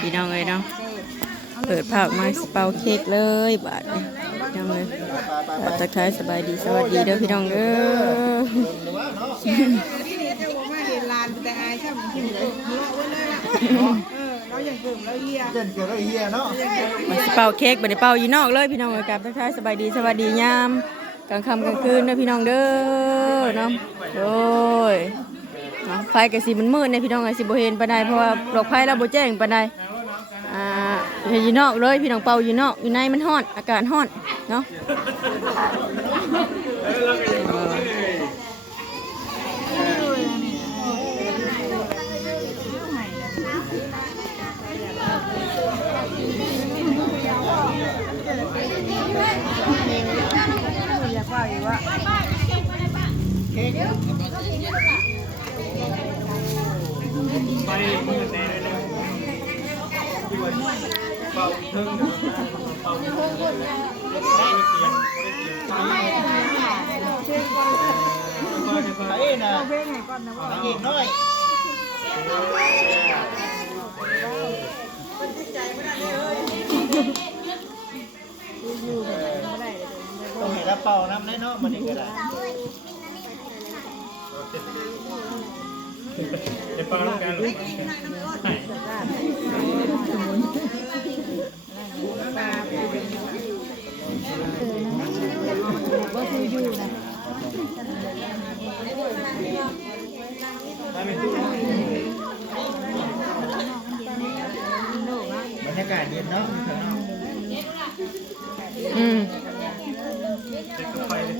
พี่น้องเลยเนาะเปิดผักมาเป่าเค้กเลยบาดนี่พี่น้องเลยทักทายสบายดีสวัสดีเด้อพี่น้องเด้อมาเป่าเค้กบัดนี้เป่าอยู่นอกเลยพี่น้องเลยกับทักทายสบายดีสวัสดียามกลางค่ำกลางคืนเด้อพี่น้องเด้อเนาะโอ้ยไฟกะสีมันมืดเนี่ยพี่น้องไอ้สิบ่เห็นปานใดเพราะว่าดอกไฟเราบ่แจ้งปานใดอยู่นอกเลยพี่น้องเป่าอยู่นอกอยู่ในมันร้อนอากาศร้อนเนาะไปมือแน่เลยเป่าเทิงเป่าเทิงได้เตียงไปนะอีกน้อยต้องเห็นแล้วเป่าน้ำได้เนาะมันนี่ก็ได้เดี๋ยวเป่าน้ำกันลูกว่าคืออยู่นะบรรยากาศเย็นเนาะไปเลย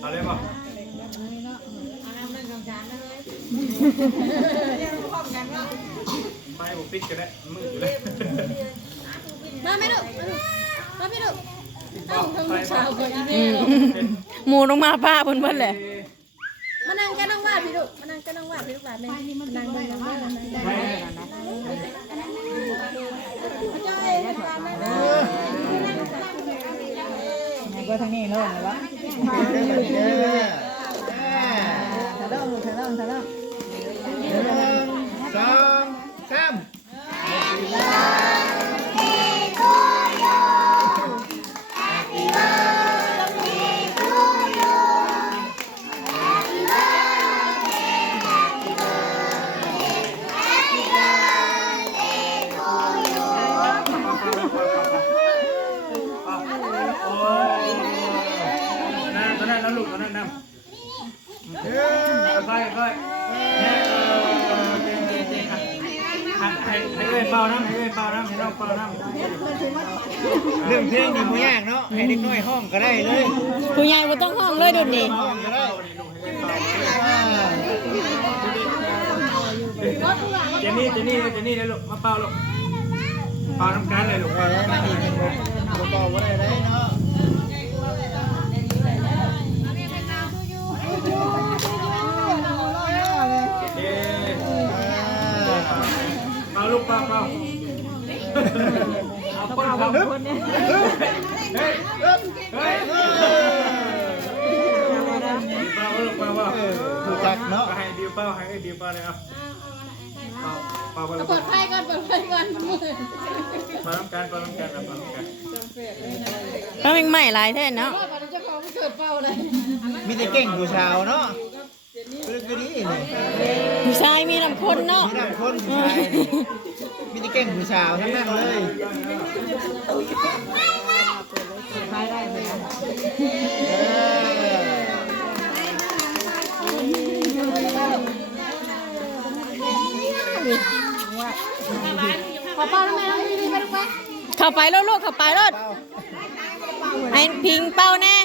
เอาเลยป่ะไปบุปิดกันได้มืดเลยมาไม่ดุมาไม่ดุเอ้าทั้งลูกสาวกับอีเมล หมูลงมาป้าเพิ่นแหละมานั่งกันนั่งวาดพี่ดุมานั่งกันนั่งวาดพี่ลูกหลานแม่มานั่งกันนั่งวาดก็ทางนี้เลยนะวะทะเลาะทะเลาะทะเลาะ1 2 3แล้วลูกนั่นนำค่อยให้เอ้ยเป่าน้ำให้น้องเป่าน้ำเรื่องเพลงนี่ไม่ยากเนาะให้เด็กน้อยห้องก็ได้เลยผู้ใหญ่บ่ต้องห้องเลยเดี๋ยวนี้ห้องก็ได้เจนี่เลยลูกมาเป่าลูกเป่าน้ำกันเลยลูกว่าแล้วไม่ดีเป็นเป่าก็ได้เลยเนาะเอาลูกเป่าเอาคนเนี่ยเฮ้ยเป่าลูกเป่าถูกจักเนาะให้ดิวเป่าให้ดิวเป่าเลยครับเป่าเปิดไฟก่อนมาทำการต้องยังใหม่หลายแท้เนาะมีแต่เก่งผู้ชาวเนาะก็ดีนี่ผู้ชายมีลำคนเนาะมีลำคนผู้ชายมีแต่เก่งผู้ชาวทั้งนั้นเลยใช้ได้เลยขอเป้าทำไมเราไม่มีไปลูกไปเข้าไปแล้วลูกเข้าไปแล้วไอ้พิงเป้าแน่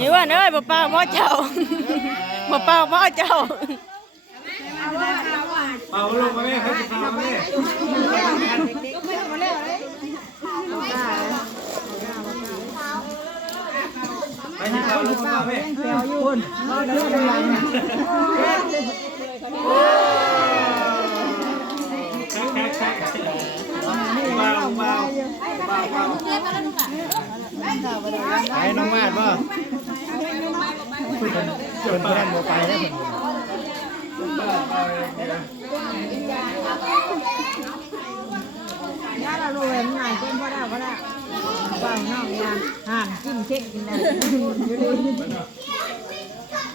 นี่ว่าเอ้ยบ่เป้าบ่เจ้าบ่เป้าบ่เจ้าเป่าลงมาแม่เขาจะเป่าแม่ไปที่เป่าลงมาแม่เป่าอยู่คนเดินหลังแค่เบา ไปน้องมาดบ่จนเพื่อนโมไปแล้วผม ย่าเรารวยมันหน่อยเป็นพอได้เปล่าน้องยาห่านจิ้มเช็คกินได้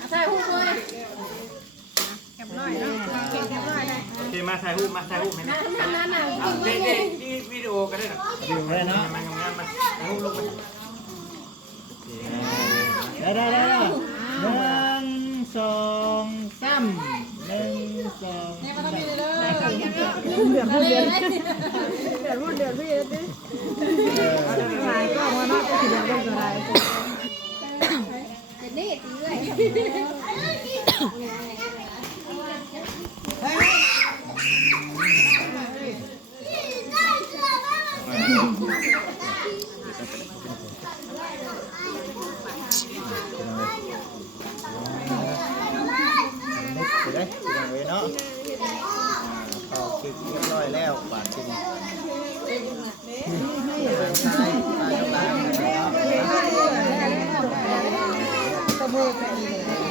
ใส่หูเลย แคบน้อยเนาะแคบน้อยเลย โอเคมาถ่ายรูปมาถ่ายรูปไหมนะ นั่นน่ะ เด็กๆนี่วิดีโอกันได้หรอวิดีโอได้เนาะมันงามมาถ่ายรูปลงมาได้หนึ่งสองสามหนึ่งสอง เดือดพี่ดิหลายก็มาเนาะก็สิเดือดเป็นอะไร จะนี่ตีเลย ไปได้ยังไงเนาะต่อคลิปเรียบร้อยแล้วบาทจริง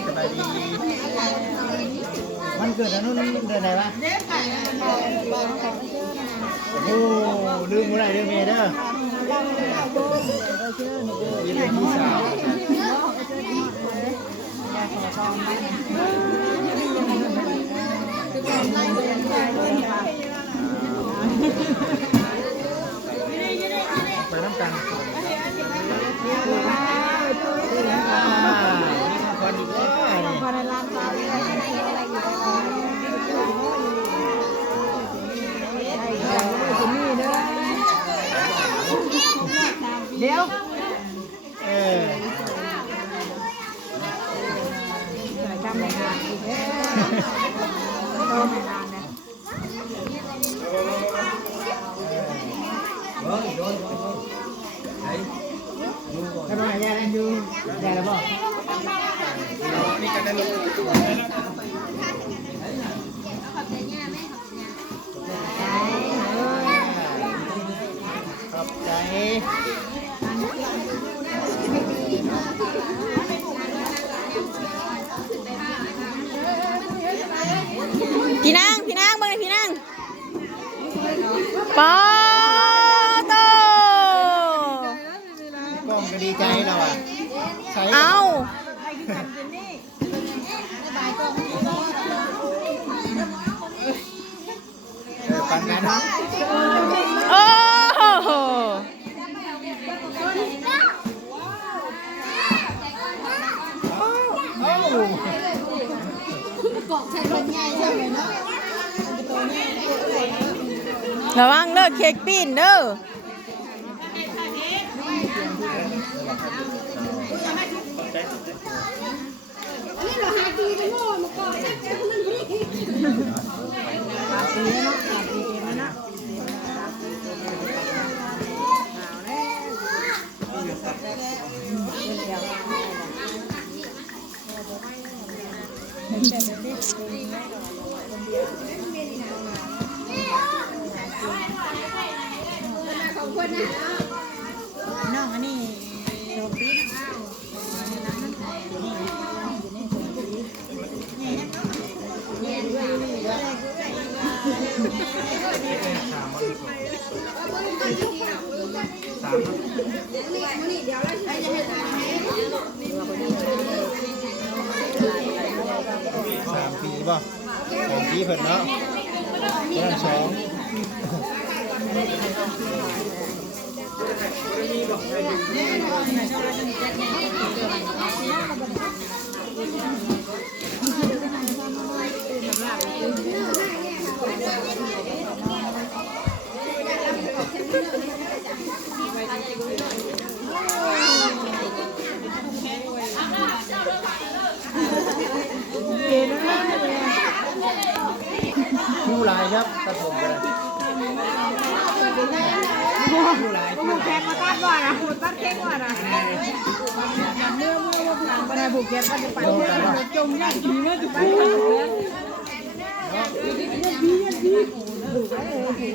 สบายดีมันเกิดอันนู้นเดือนไหนวะโอ้ลืมเมื่อไหร่ลืมเมเด้อยี่เลยที่สาวไปน้ำกันคนอีกแล้ว พอในร้านตาเลยเดี๋ยวจำไม่ได้อีกแล้วโตไม่นานนะ ทำไมแย่แล้วอยู่แย่แล้วบ่นี่กันได้ลูกขอบใจ พี่นางเบิ่งเลยพี่นางปอโต กล้องก็ดีใจเราอ่ะใช้ เอา ปันกันเนาะ โอ้โห กอกใส่รถใหญ่ใช่ไหมเนาะ ระวังเด้อเค้กปิ้นเด้อ อันนี้เราหาตีไปโง่มากอกใส่แก้วมันนี่ ปีเนาะปีเกมเนาะ ของคนน่ะ น้องอันนี้โชคดีนะ3 ปีป่ะ3 ปีเพิ่นเนาะเรื่องสองคิวลายครับตัดผมเลยคิวลาย ผูกแขนมาตัดก่อนนะผูกตัดเค้กก่อนนะเมื่อไม่ได้ผูกแขนก็จะไปจมยันผีเมื่อจะไป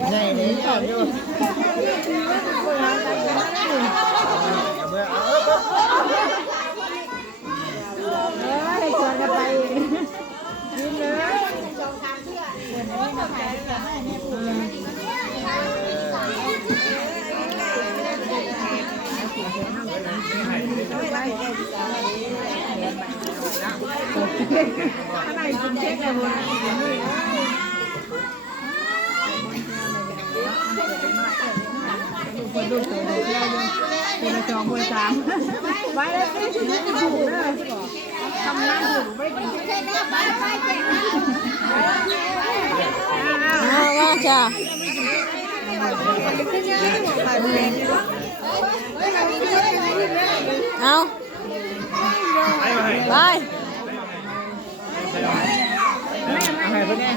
ใหญ่เลยตอบอยู่เมื่อ อะไรกินเค้กเลยบุญคนดูตัวเดียวคนละ2คนละ3ไว้แล้วสิถูกเลยทำงานถูกไม่ได้กินเค้กนะไปแจกว่าจ้าเอาไปให้เพิ่นแน่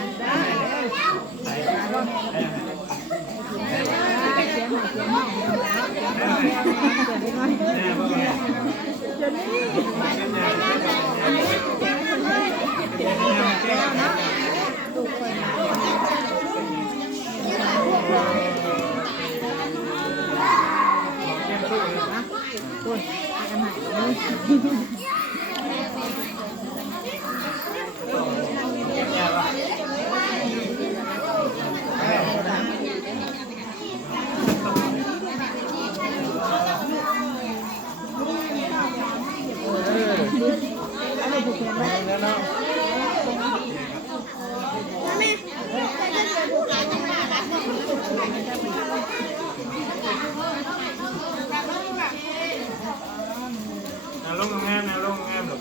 ลงงามนะลงงามหรอก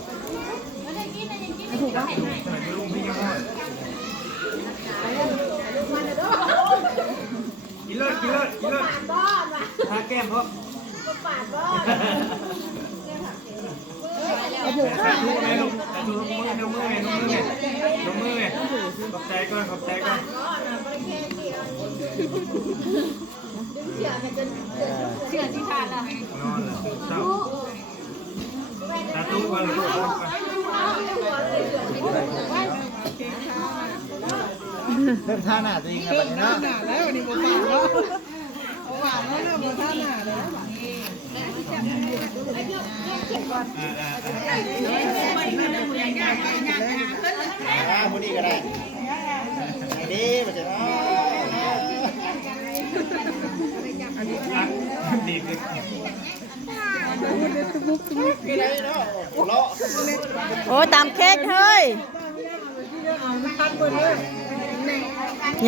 ถูกป่ะลุงพี่ยังมอดกินเลิศทาแก้มเพราะถูกค่ะลงมือขอบใจก่อนเชื่อที่ทานอ่ะ นอนแล้วเศร้าตาตู้ก่อนเริ่มท่าหน้าจริงนะบัดนี้เนาะแล้ววันนี้บ่ฝากเนาะเอาฝากเนาะเริ่มบ่ท่าหน้าแล้วมูนี่ก็ได้ดีมาจะดีขึ้นโอ้ตามเค้กเฮ้ย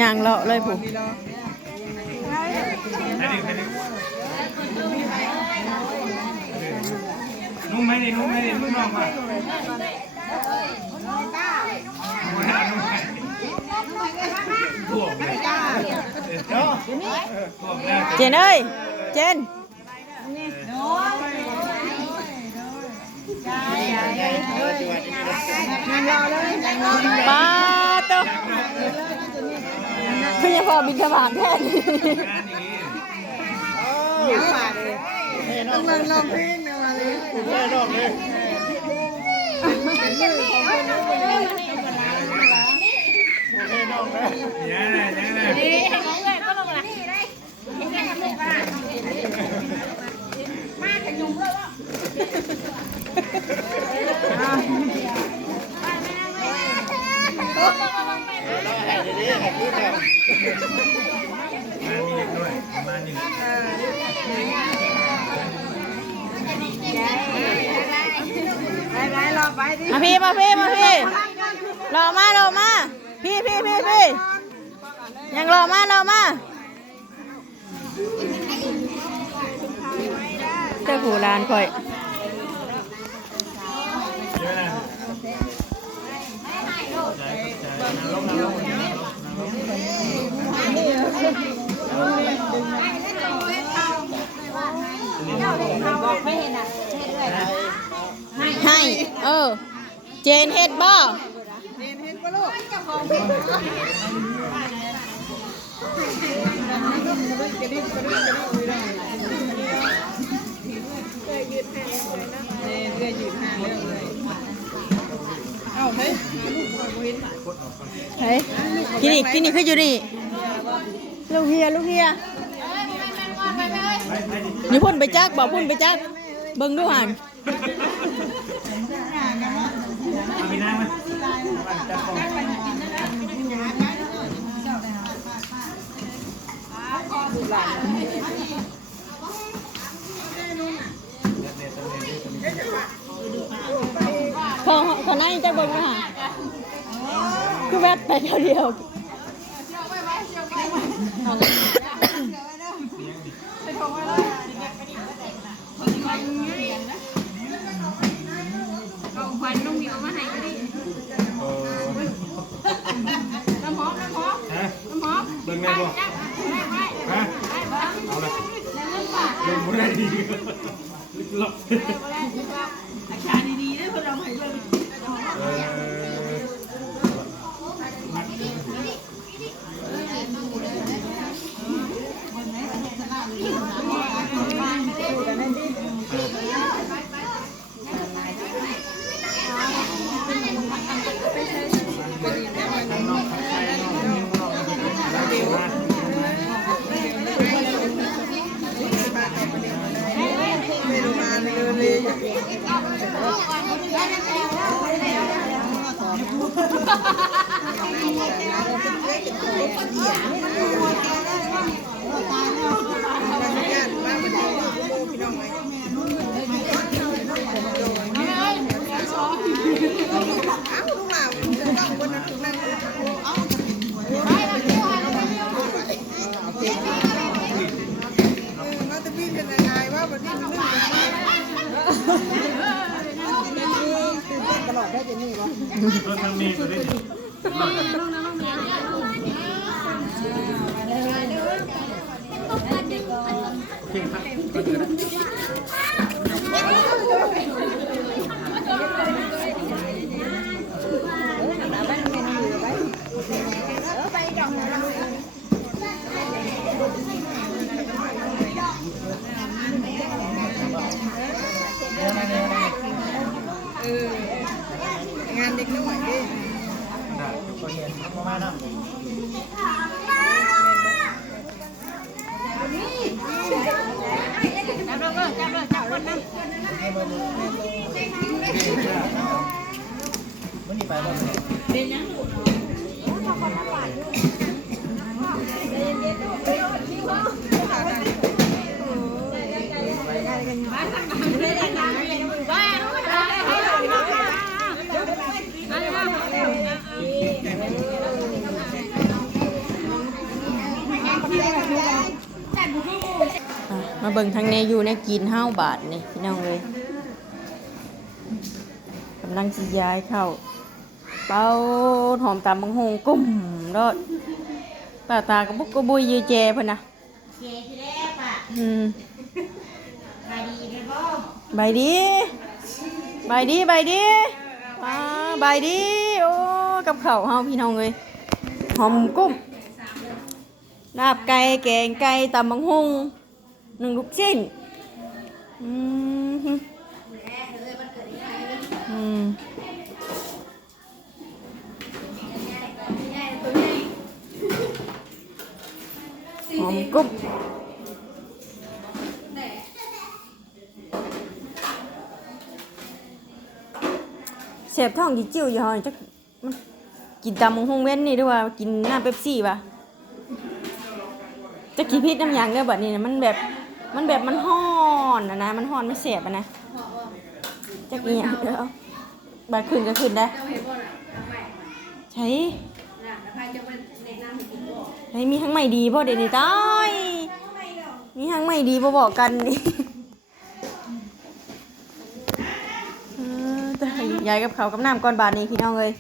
ย่างเลาะเลยผู้นุ่มไหมนี่นุ่มน้องมาเจนเอ้ยเจนป้าตัวคือยังพอบินกระบาดแทนต้องลองเพลงนะมาเลยแม่น้องเลยนี่ให้น้องเลยก็ลงละมาขยุมเลยว่าไปรอไปดิมาพี่รอมาพี่ยังรอมาเจ้าผู้ร้านค่อยให้เจนเฮ็ดบ่เฮ้ยกินนี่คืออยู่นี่ลูกเฮียนี่พุ่นไปจักบอกพุ่นไปจักเบิ่งดูหันมีน้ำไหมขอไหนจักเบิ่งดูหัน คือแวดไปเดียว เอาควันลุงมีเอามาให้ก็ได้ โอ้ น้ำหอม ฮะ น้ำหอม เบิ่งได้บ่ฮะเอาละเบิ่งบ่ได้ดีหลอกอาชาดีๆเด้อเพิ่นเอาให้เบิ่งรถทางนี้ก็ได้เก่งครับก็เจอแล้ว งานเด็กน้อยดิ คนเรียนประมาณนั้น มันนี่ไปบ่เนี่ย มาเบิ่งทางในอยู่ในกินห้าวบาทนี่พี่น้องเลยกำลังสิย้ายเข้าเป้าหอมตามบังหงกุ้มรอดป้าตากระบุกกระบุยยือแจเพิ่นน่ะใบดีใบดีใบดีใบดีโอ้กับข้าวเฮาพี่น้องเลยหอมกุ้มลาบไก่แกงไก่ตำบังหง1 ลูกชิ้นหอมกุ้มเสพท้องจิ้วอยู่หอยจักมันกินตำบังหงเว้นนี่ด้วยว่ากินน้ำเป๊ปซี่ป่ะจะกินพริกน้ำยางเด้อบัดนี้นะมันแบบมันฮ้อนนะมันฮ้อนไม่เสียบนะจักอีหยังเด้อบัดขึ้นก็ขึ้นได้ใช่มีทั้งใหม่ดีบ่เดี๋ยวนี้ตายมีทั้งใหม่ดีบ่บอกกันนี่แต่ยายกับเขากับน้ำก่อนบาทนี้พี่น้องเอ้ย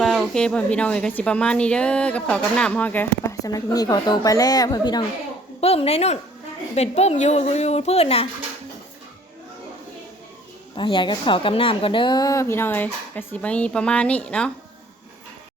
ป้าโอเคเพื่อนพี่น้องเอ้ยก็สิประมาณนี้เด้อกับเขากับน้ำฮอดกันไปสำหรับที่นี่ขอตัวไปแล้วเพื่อนพี่น้องปื้มได้นู่นเป็นปื้มอยู่พื้นนะไปยายกับเขากับน้ำก่อนเด้อพี่น้องเอ้ยก็สิประมาณนี้เนาะ